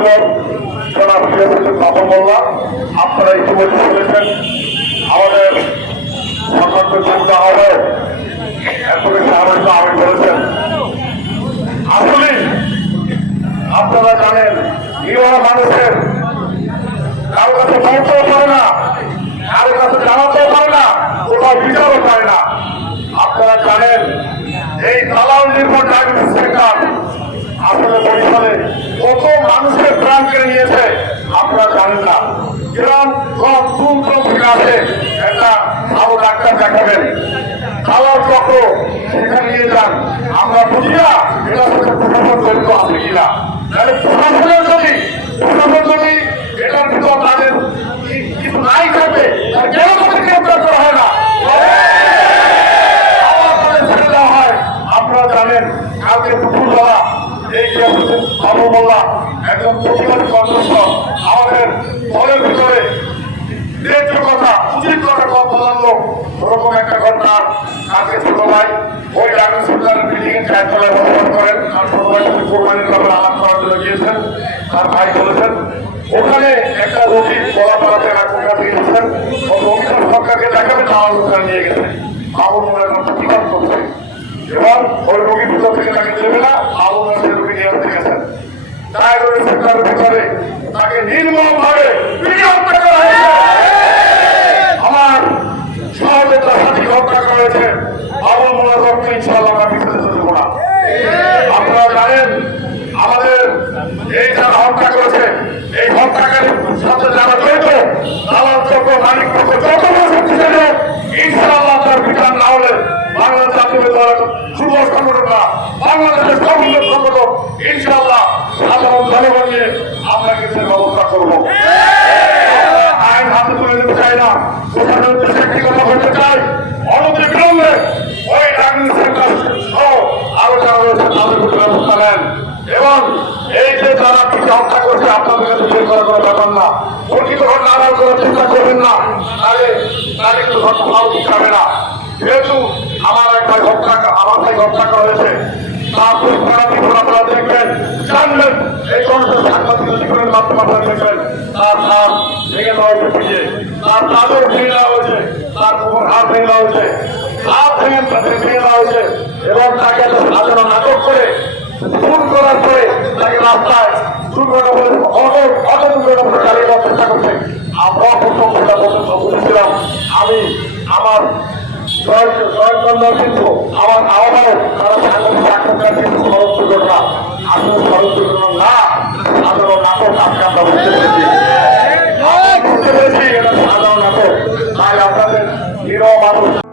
ছিল আপনারা ইতিমধ্যে বলেছেন আমাদের আপনারা জানেন নির্ভর মানুষের কারও কাছে পৌঁছাও পারে না, কারও কাছে জানাতেও পারে না, কোথাও বিচারও পারে না। আপনারা জানেন, এই দালাল নির্ভর ডায়াবেটিস সেন্টার নাই থাকে তাহলে কেন তাদের গ্রেপ্তার হয় না? আবার তাদের ছেড়ে দেওয়া হয়। আপনারা জানেন, কালকে দুপুরবেলা এই বাবু মোল্লা একদম প্রতিবাদী কণ্ঠস্থ আমাদের দলের ভিতরে ন্যায্য কথা উচিত কথা কথা বলালো ওরকম একটা ঘটনা আজকে ছোট ভাই ওই ডাক্তার সরকারের এর বসবাস করেন, আর ভাই শুধু কোরবানির ব্যাপারে আলাপ গিয়েছেন, তার ভাই বলেছেন, ওখানে একটা রোগী গলা পাড়াতে গেছেন অমিতাভ সরকারকে দেখাবে, তারা ওখানে নিয়ে গেছে। মাহবুব মোল্লা এখন প্রতিবাদ করছে। এবং ওই রোগীর ভিতর থেকে তাকে দেবে না মোল্লা সেই রোগী নিয়ে আসতে গেছেন। ডায়াবেটিস সেন্টারের ভিতরে তাকে নির্মম ভাবে হত্যা করা হয়েছে আমার সহযোগিতা সাথী হত্যা করা হয়েছে আমার মনে রক্ত ইনশাল্লাহ আমরা পিছনে দেবো না আপনারা জানেন আমাদের এই যারা হত্যা করেছে এই হত্যাকারীর সাথে যারা জড়িত দালাল চক্র মালিক চক্র যত শক্তিশালী হোক, ইনশাআল্লাহ তার বিচার না হলে বাংলাদেশ জাতীয় দল যুব সংগঠনরা বাংলাদেশের সংসদ সংগঠন ইনশাআল্লাহ সাধারণ জনগণ নিয়ে আমরা কিছু ব্যবস্থা ঘটনা ভালো হবে না যেহেতু আমার এক ভাই হত্যা আমার ভাই হত্যা করা হয়েছে তার পুরস্কার বিপুল আপনারা দেখবেন জানবেন এই ধরনের সাংবাদিক জীবনের মাধ্যমে আপনারা দেখবেন তার হাত ভেঙে দেওয়া হয়েছে তার চাদর ভেঙে দেওয়া হয়েছে তার কোমর হাত ভেঙে দেওয়া হয়েছে হাত ভেঙে ভেঙে দেওয়া হয়েছে এবং তাকে একটা সাজানো নাটক করে খুন করার পরে তাকে রাস্তায় দুর্ঘটনা বলে জয়কন্যা কিন্তু আমার আহ্বায়ক তারা সাংবাদিক সাক্ষাৎকার কিন্তু স্মরণ দুর্ঘটনা আসলে স্মরণ দুর্ঘটনা না সাধারণ নাটক আজকে আপনাদের নিরহ মানুষ